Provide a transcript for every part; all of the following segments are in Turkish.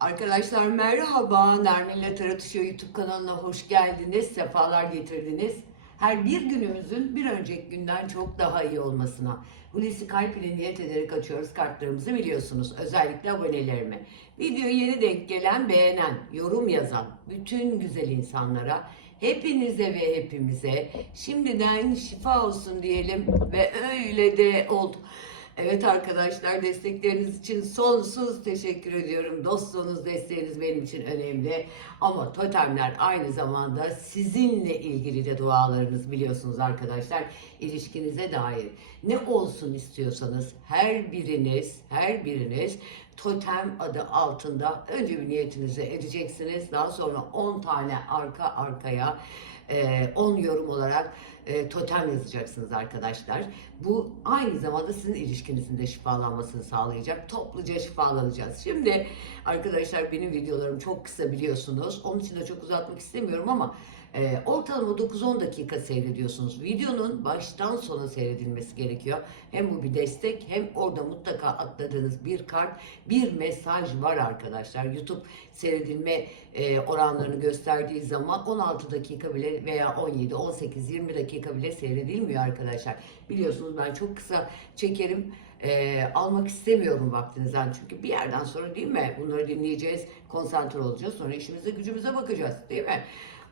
Arkadaşlar merhaba. Nermin'le Tartışıyor YouTube kanalına hoş geldiniz. Sefalar getirdiniz. Her bir günümüzün bir önceki günden çok daha iyi olmasına. Hulusi Kalp ile niyet ederek açıyoruz kartlarımızı biliyorsunuz. Özellikle abonelerime. Videoyu yeni denk gelen, beğenen, yorum yazan bütün güzel insanlara hepinize ve hepimize şimdiden şifa olsun diyelim ve öyle de oldu. Evet arkadaşlar destekleriniz için sonsuz teşekkür ediyorum. Dostluğunuz, desteğiniz benim için önemli. Ama totemler aynı zamanda sizinle ilgili de dualarınız biliyorsunuz arkadaşlar. İlişkinize dair ne olsun istiyorsanız her biriniz, her biriniz totem adı altında önce bir niyetinizi edeceksiniz. Daha sonra 10 tane arka arkaya 10 yorum olarak e, totem yazacaksınız arkadaşlar. Bu aynı zamanda sizin ilişkinizin de şifalanmasını sağlayacak. Topluca şifalanacağız. Şimdi arkadaşlar benim videolarım çok kısa biliyorsunuz. Onun için de çok uzatmak istemiyorum ama e, ortalama 9-10 dakika seyrediyorsunuz. Videonun baştan sona seyredilmesi gerekiyor. Hem bu bir destek hem orada mutlaka atladığınız bir kart, bir mesaj var arkadaşlar. YouTube seyredilme e, oranlarını gösterdiği zaman 16 dakika bile veya 17, 18, 20 dakika bile seyredilmiyor arkadaşlar. Biliyorsunuz ben çok kısa çekerim. E, almak istemiyorum vaktinizden çünkü bir yerden sonra değil mi bunları dinleyeceğiz konsantre olacağız sonra işimize gücümüze bakacağız değil mi?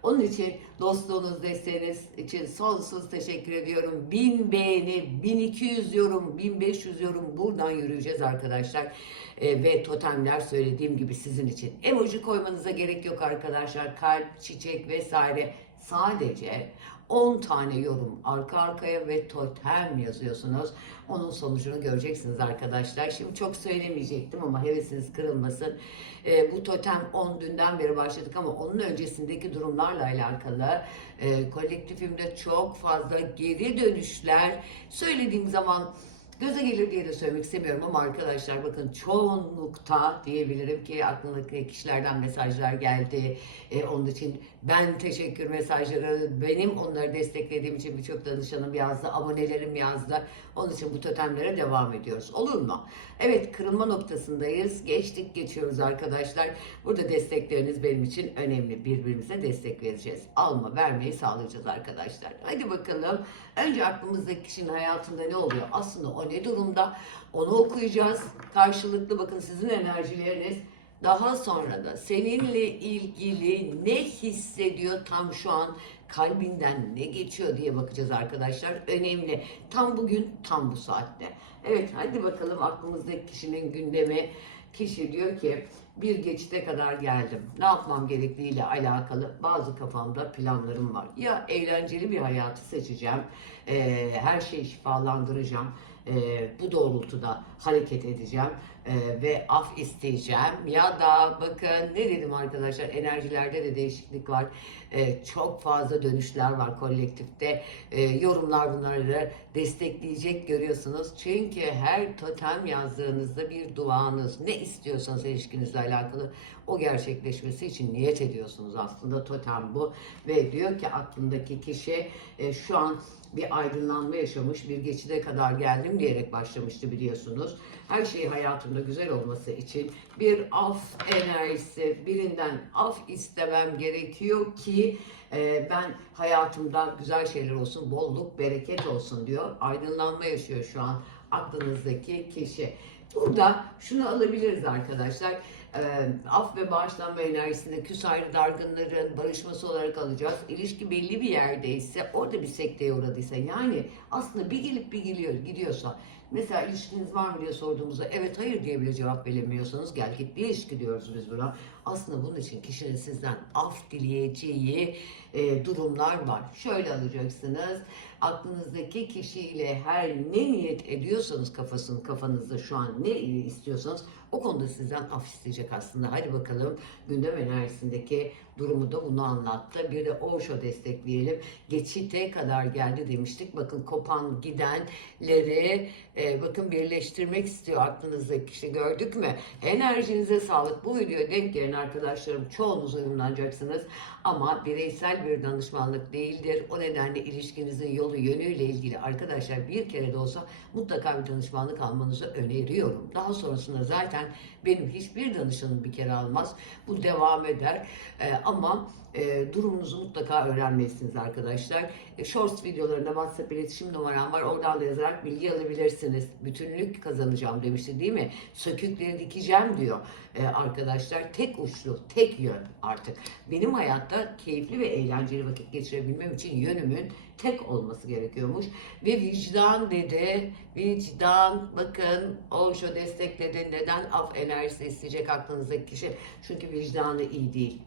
Onun için dostluğunuz, desteğiniz için sonsuz teşekkür ediyorum. 1000 beğeni, 1200 yorum, 1500 yorum buradan yürüyeceğiz arkadaşlar. Ee, ve totemler söylediğim gibi sizin için. Emoji koymanıza gerek yok arkadaşlar. Kalp, çiçek vesaire. Sadece 10 tane yorum arka arkaya ve totem yazıyorsunuz. Onun sonucunu göreceksiniz arkadaşlar. Şimdi çok söylemeyecektim ama hevesiniz kırılmasın. Ee, bu totem 10 dünden beri başladık ama onun öncesindeki durumlarla alakalı e, kolektifimde çok fazla geri dönüşler söylediğim zaman göze gelir diye de söylemek istemiyorum ama arkadaşlar bakın çoğunlukta diyebilirim ki aklındaki kişilerden mesajlar geldi. Ee, onun için ben teşekkür mesajları benim onları desteklediğim için birçok danışanım yazdı, abonelerim yazdı. Onun için bu totemlere devam ediyoruz. Olur mu? Evet kırılma noktasındayız. Geçtik geçiyoruz arkadaşlar. Burada destekleriniz benim için önemli. Birbirimize destek vereceğiz. Alma vermeyi sağlayacağız arkadaşlar. Hadi bakalım. Önce aklımızdaki kişinin hayatında ne oluyor? Aslında o ne durumda? Onu okuyacağız. Karşılıklı bakın sizin enerjileriniz daha sonra da seninle ilgili ne hissediyor tam şu an kalbinden ne geçiyor diye bakacağız arkadaşlar. Önemli. Tam bugün tam bu saatte. Evet hadi bakalım aklımızdaki kişinin gündemi. Kişi diyor ki bir geçite kadar geldim. Ne yapmam gerektiğiyle alakalı bazı kafamda planlarım var. Ya eğlenceli bir hayatı seçeceğim. eee, her şeyi şifalandıracağım. Eee, bu doğrultuda hareket edeceğim Eee, ve af isteyeceğim. Ya da bakın ne dedim arkadaşlar enerjilerde de değişiklik var. Eee, çok fazla dönüşler var kolektifte. Eee, yorumlar bunları destekleyecek görüyorsunuz. Çünkü her totem yazdığınızda bir duanız ne istiyorsanız ilişkinizle alakalı o gerçekleşmesi için niyet ediyorsunuz aslında totem bu ve diyor ki aklındaki kişi e, şu an bir aydınlanma yaşamış bir geçide kadar geldim diyerek başlamıştı biliyorsunuz. Her şey hayatımda güzel olması için bir af enerjisi birinden af istemem gerekiyor ki e, ben hayatımda güzel şeyler olsun, bolluk, bereket olsun diyor. Aydınlanma yaşıyor şu an aklınızdaki kişi. Burada şunu alabiliriz arkadaşlar. E, af ve bağışlanma enerjisinde küs ayrı dargınların barışması olarak alacağız. İlişki belli bir yerdeyse, orada bir sekteye uğradıysa yani aslında bir gelip bir gidiyor, gidiyorsa Mesela ilişkiniz var mı diye sorduğumuzda evet hayır diye bile cevap veremiyorsanız gel git bir ilişki diyoruz biz buna. Aslında bunun için kişinin sizden af dileyeceği e, durumlar var. Şöyle alacaksınız. Aklınızdaki kişiyle her ne niyet ediyorsanız kafasını kafanızda şu an ne istiyorsanız o konuda sizden af isteyecek aslında. Hadi bakalım gündem enerjisindeki durumu da bunu anlattı. Bir de Osho destekleyelim. Geçite kadar geldi demiştik. Bakın kopan gidenleri e, bakın birleştirmek istiyor aklınızdaki kişi gördük mü? Enerjinize sağlık. Bu videoya denk gelen arkadaşlarım çoğunuz uyumlanacaksınız. Ama bireysel bir danışmanlık değildir. O nedenle ilişkinizin yolu yönüyle ilgili arkadaşlar bir kere de olsa mutlaka bir danışmanlık almanızı öneriyorum. Daha sonrasında zaten benim hiçbir danışanım bir kere almaz. Bu devam eder. Ee, ama e, durumunuzu mutlaka öğrenmelisiniz arkadaşlar. E, Shorts videolarında WhatsApp iletişim numaram var. Oradan da yazarak bilgi alabilirsiniz. Bütünlük kazanacağım demişti değil mi? Sökükleri dikeceğim diyor e, arkadaşlar. Tek uçlu, tek yön artık. Benim hayatta keyifli ve eğlenceli vakit geçirebilmem için yönümün tek olması gerekiyormuş. Ve vicdan dedi. Vicdan bakın Osho destekledi. Neden af enerjisi isteyecek aklınızdaki kişi? Çünkü vicdanı iyi değil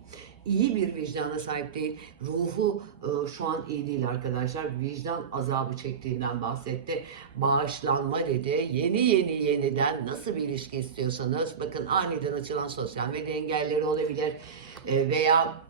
iyi bir vicdana sahip değil. Ruhu e, şu an iyi değil arkadaşlar. Vicdan azabı çektiğinden bahsetti. Bağışlanma dedi. Yeni yeni yeniden nasıl bir ilişki istiyorsanız bakın aniden açılan sosyal medya engelleri olabilir E, veya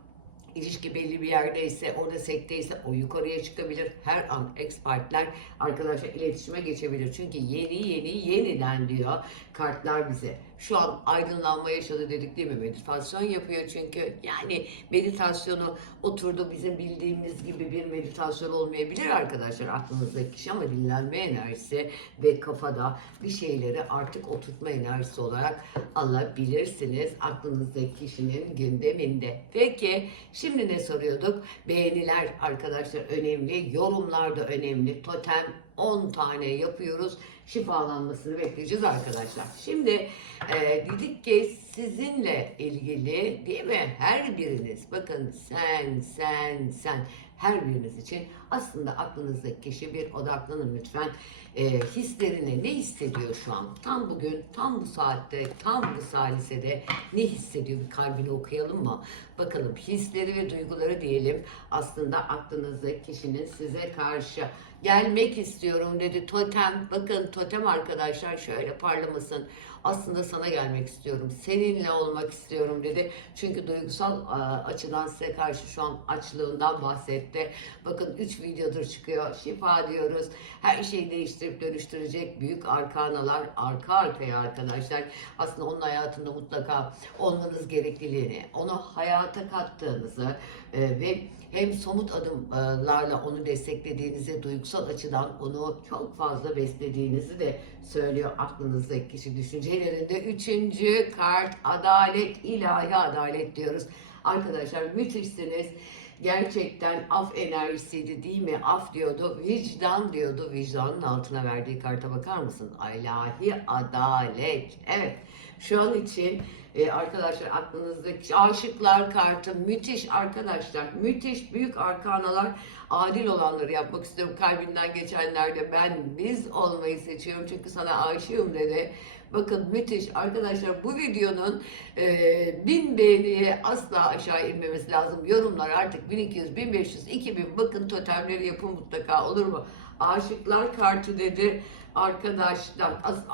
ilişki belli bir yerdeyse, orada sekteyse o yukarıya çıkabilir. Her an ex-partner arkadaşlar iletişime geçebilir. Çünkü yeni yeni yeniden diyor kartlar bize. Şu an aydınlanma yaşadı dedik değil mi? Meditasyon yapıyor çünkü. Yani meditasyonu oturdu bizim bildiğimiz gibi bir meditasyon olmayabilir arkadaşlar aklınızdaki kişi ama dinlenme enerjisi ve kafada bir şeyleri artık oturtma enerjisi olarak alabilirsiniz aklınızdaki kişinin gündeminde. Peki şimdi ne soruyorduk? Beğeniler arkadaşlar önemli, yorumlar da önemli. Totem 10 tane yapıyoruz. Şifalanmasını bekleyeceğiz arkadaşlar. Şimdi e, dedik ki sizinle ilgili değil mi? Her biriniz bakın sen, sen, sen her biriniz için aslında aklınızdaki kişi bir odaklanın lütfen. E, hislerine ne hissediyor şu an? Tam bugün, tam bu saatte, tam bu salisede ne hissediyor? Bir kalbini okuyalım mı? Bakalım hisleri ve duyguları diyelim. Aslında aklınızdaki kişinin size karşı gelmek istiyorum dedi. Totem, bakın totem arkadaşlar şöyle parlamasın. Aslında sana gelmek istiyorum. Seninle olmak istiyorum dedi. Çünkü duygusal açıdan size karşı şu an açlığından bahsetti. Bakın 3 videodur çıkıyor. Şifa diyoruz. Her şeyi değiştirip dönüştürecek büyük arkanalar arka arkaya arkadaşlar. Aslında onun hayatında mutlaka olmanız gerekliliğini, onu hayata kattığınızı e, ve hem somut adımlarla onu desteklediğinizi, duygusal açıdan onu çok fazla beslediğinizi de söylüyor aklınızdaki kişi düşüncelerinde. Üçüncü kart adalet, ilahi adalet diyoruz. Arkadaşlar müthişsiniz. Gerçekten af enerjisiydi değil mi? Af diyordu, vicdan diyordu. Vicdanın altına verdiği karta bakar mısın? İlahi adalet. Evet. Şu an için e, arkadaşlar aklınızdaki aşıklar kartı müthiş arkadaşlar. Müthiş büyük arkanalar. Adil olanları yapmak istiyorum. Kalbinden geçenlerde ben biz olmayı seçiyorum. Çünkü sana aşığım dedi. Bakın müthiş arkadaşlar bu videonun e, 1000 beğeniye asla aşağı inmemesi lazım. Yorumlar artık 1200, 1500, 2000 bakın totemleri yapın mutlaka olur mu? Aşıklar kartı dedi arkadaşlar. As-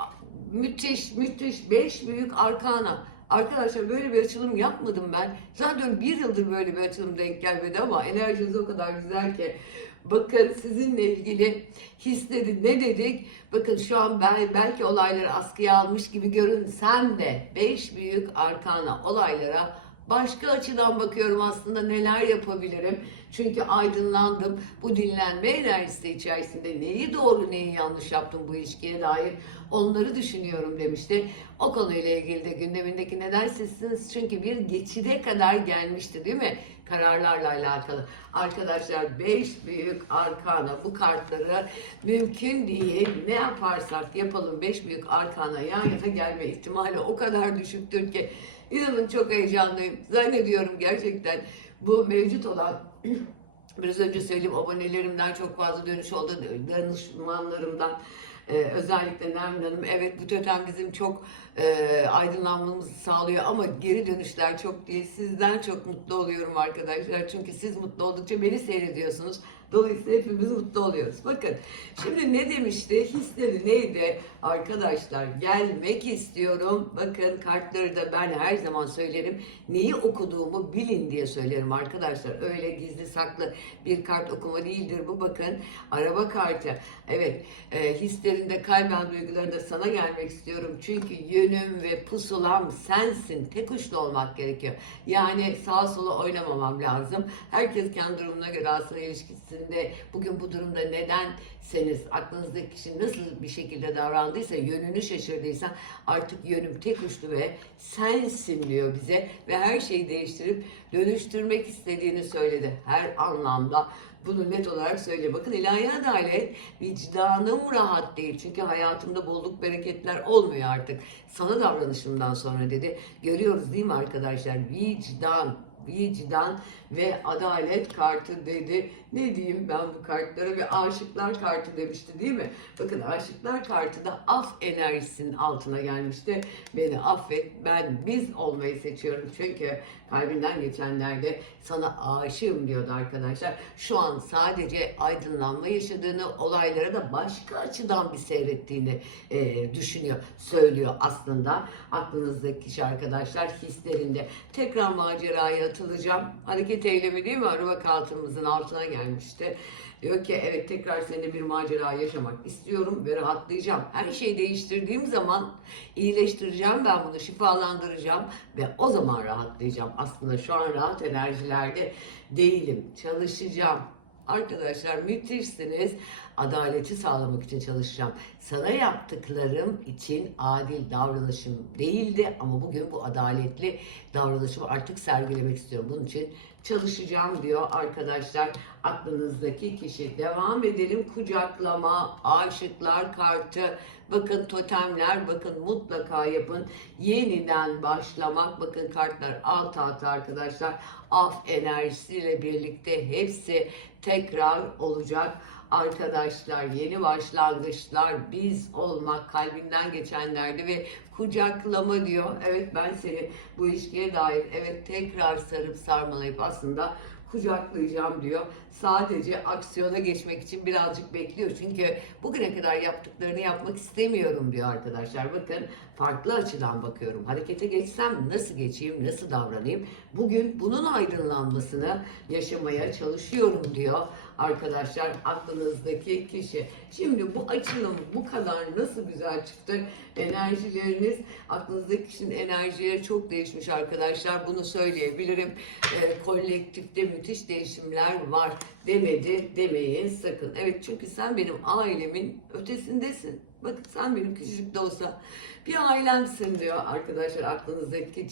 müthiş müthiş 5 büyük arkana. Arkadaşlar böyle bir açılım yapmadım ben. Zaten bir yıldır böyle bir açılım denk gelmedi ama enerjiniz o kadar güzel ki. Bakın sizinle ilgili hisleri ne dedik? Bakın şu an ben belki olayları askıya almış gibi görünsem de 5 büyük arkana olaylara başka açıdan bakıyorum aslında neler yapabilirim. Çünkü aydınlandım. Bu dinlenme enerjisi içerisinde neyi doğru neyi yanlış yaptım bu ilişkiye dair onları düşünüyorum demişti. O konuyla ilgili de gündemindeki neden sizsiniz? Çünkü bir geçide kadar gelmişti değil mi? Kararlarla alakalı. Arkadaşlar 5 büyük arkana bu kartları mümkün değil. Ne yaparsak yapalım 5 büyük arkana yan yana gelme ihtimali o kadar düşüktür ki İnanın çok heyecanlıyım. Zannediyorum gerçekten bu mevcut olan biraz önce söyleyeyim abonelerimden çok fazla dönüş oldu. Danışmanlarımdan ee, özellikle Nermin Hanım evet bu totem bizim çok e, aydınlanmamızı sağlıyor ama geri dönüşler çok değil. Sizden çok mutlu oluyorum arkadaşlar. Çünkü siz mutlu oldukça beni seyrediyorsunuz. Dolayısıyla hepimiz mutlu oluyoruz. Bakın şimdi ne demişti? Hisleri neydi? Arkadaşlar gelmek istiyorum. Bakın kartları da ben her zaman söylerim. Neyi okuduğumu bilin diye söylerim arkadaşlar. Öyle gizli saklı bir kart okuma değildir bu. Bakın araba kartı. Evet e, hislerinde kalben duygularında sana gelmek istiyorum. Çünkü yönüm ve pusulam sensin. Tek uçlu olmak gerekiyor. Yani sağa sola oynamamam lazım. Herkes kendi durumuna göre aslında ilişkisini içerisinde bugün bu durumda nedenseniz aklınızdaki kişi nasıl bir şekilde davrandıysa yönünü şaşırdıysa artık yönüm tek uçlu ve sensin diyor bize ve her şeyi değiştirip dönüştürmek istediğini söyledi her anlamda. Bunu net olarak söyle. Bakın ilahi adalet vicdanım rahat değil. Çünkü hayatımda bolluk bereketler olmuyor artık. Sana davranışımdan sonra dedi. Görüyoruz değil mi arkadaşlar? Vicdan, vicdan ve adalet kartı dedi. Ne diyeyim ben bu kartlara bir aşıklar kartı demişti değil mi? Bakın aşıklar kartı da af enerjisinin altına gelmişti. Beni affet ben biz olmayı seçiyorum. Çünkü kalbinden geçenlerde sana aşığım diyordu arkadaşlar. Şu an sadece aydınlanma yaşadığını, olaylara da başka açıdan bir seyrettiğini e, düşünüyor, söylüyor aslında. Aklınızdaki kişi arkadaşlar hislerinde. Tekrar maceraya atılacağım. Hareket eylemi değil mi? Araba kartımızın altına gelmişti. Diyor ki evet tekrar seninle bir macera yaşamak istiyorum ve rahatlayacağım. Her şeyi değiştirdiğim zaman iyileştireceğim ben bunu şifalandıracağım ve o zaman rahatlayacağım. Aslında şu an rahat enerjilerde değilim. Çalışacağım. Arkadaşlar müthişsiniz. Adaleti sağlamak için çalışacağım. Sana yaptıklarım için adil davranışım değildi ama bugün bu adaletli davranışımı artık sergilemek istiyorum. Bunun için çalışacağım diyor arkadaşlar. Aklınızdaki kişi. Devam edelim. Kucaklama, aşıklar kartı. Bakın totemler, bakın mutlaka yapın. Yeniden başlamak. Bakın kartlar alt alta arkadaşlar. Af enerjisiyle birlikte hepsi tekrar olacak. Arkadaşlar yeni başlangıçlar biz olmak kalbinden geçenlerde ve kucaklama diyor. Evet ben seni bu ilişkiye dair evet tekrar sarıp sarmalayıp aslında kucaklayacağım diyor. Sadece aksiyona geçmek için birazcık bekliyor. Çünkü bugüne kadar yaptıklarını yapmak istemiyorum diyor arkadaşlar. Bakın farklı açıdan bakıyorum. Harekete geçsem nasıl geçeyim, nasıl davranayım? Bugün bunun aydınlanmasını yaşamaya çalışıyorum diyor arkadaşlar aklınızdaki kişi. Şimdi bu açılım bu kadar nasıl güzel çıktı. Enerjileriniz aklınızdaki kişinin enerjileri çok değişmiş arkadaşlar. Bunu söyleyebilirim. Ee, kolektifte müthiş değişimler var demedi demeyin sakın. Evet çünkü sen benim ailemin ötesindesin. Bakın sen benim küçücük de olsa bir ailemsin diyor arkadaşlar aklınızdaki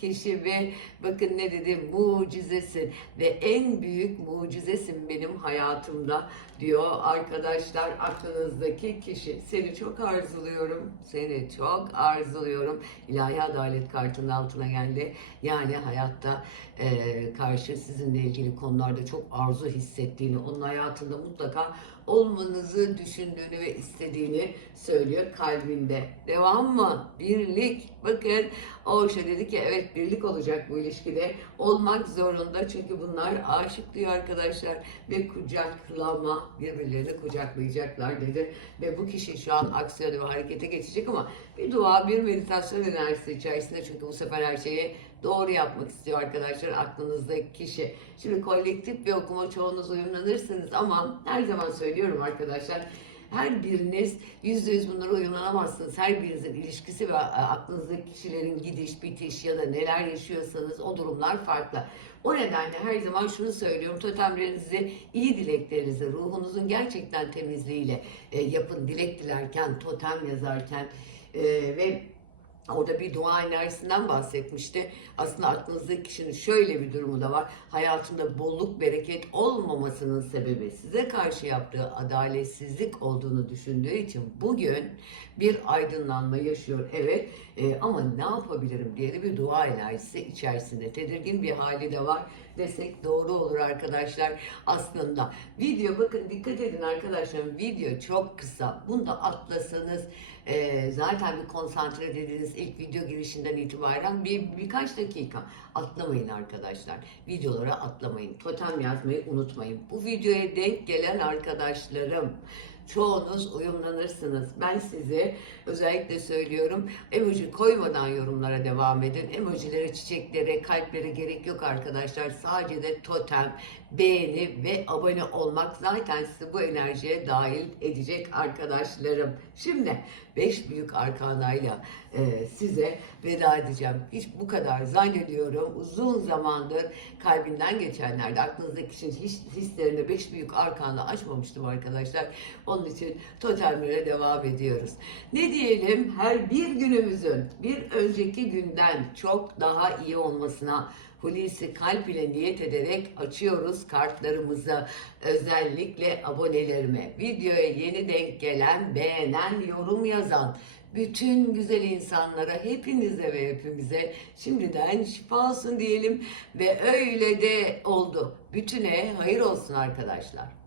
kişi, ve bakın ne dedi mucizesin ve en büyük mucizesin benim hayatımda diyor arkadaşlar aklınızdaki kişi. Seni çok arzuluyorum. Seni çok arzuluyorum. İlahi adalet kartının altına geldi. Yani hayatta e, karşı sizinle ilgili konularda çok arzu hissettiğini, onun hayatında mutlaka olmanızı düşündüğünü ve istediğini söylüyor kalbinde. Devam mı? Birlik. Bakın Oşa dedi ki evet birlik olacak bu ilişkide. Olmak zorunda çünkü bunlar aşık diyor arkadaşlar. Ve kucaklama birbirlerini kucaklayacaklar dedi. Ve bu kişi şu an aksiyona ve harekete geçecek ama bir dua, bir meditasyon enerjisi içerisinde çünkü bu sefer her şeyi doğru yapmak istiyor arkadaşlar aklınızdaki kişi. Şimdi kolektif bir okuma çoğunuz uyumlanırsınız ama her zaman söylüyorum arkadaşlar her biriniz yüzde yüz bunlara uyumlanamazsınız. Her birinizin ilişkisi ve aklınızdaki kişilerin gidiş, bitiş ya da neler yaşıyorsanız o durumlar farklı. O nedenle her zaman şunu söylüyorum. Totemlerinizi, iyi dileklerinizi, ruhunuzun gerçekten temizliğiyle e, yapın. Dilek dilerken, totem yazarken e, ve Orada bir dua enerjisinden bahsetmişti. Aslında aklınızdaki kişinin şöyle bir durumu da var. Hayatında bolluk, bereket olmamasının sebebi size karşı yaptığı adaletsizlik olduğunu düşündüğü için bugün bir aydınlanma yaşıyor. Evet e, ama ne yapabilirim diye de bir dua enerjisi içerisinde. Tedirgin bir hali de var desek doğru olur arkadaşlar. Aslında video bakın dikkat edin arkadaşlar video çok kısa. Bunu da atlasanız e, zaten bir konsantre dediğiniz ilk video girişinden itibaren bir birkaç dakika atlamayın arkadaşlar. Videolara atlamayın. Totem yazmayı unutmayın. Bu videoya denk gelen arkadaşlarım çoğunuz uyumlanırsınız. Ben size özellikle söylüyorum emoji koymadan yorumlara devam edin. Emojilere, çiçeklere, kalplere gerek yok arkadaşlar. Sadece de totem, beğeni ve abone olmak zaten sizi bu enerjiye dahil edecek arkadaşlarım. Şimdi 5 büyük arkanayla e, size veda edeceğim. Hiç bu kadar zannediyorum uzun zamandır kalbinden geçenlerde aklınızdaki için hiç hislerini 5 büyük arkanda açmamıştım arkadaşlar. Onun için totemlere devam ediyoruz. Ne diyelim her bir günümüzün bir önceki günden çok daha iyi olmasına Hulusi kalp ile niyet ederek açıyoruz kartlarımızı. Özellikle abonelerime, videoya yeni denk gelen, beğenen, yorum yazan bütün güzel insanlara, hepinize ve hepimize şimdiden şifa olsun diyelim ve öyle de oldu. Bütüne hayır olsun arkadaşlar.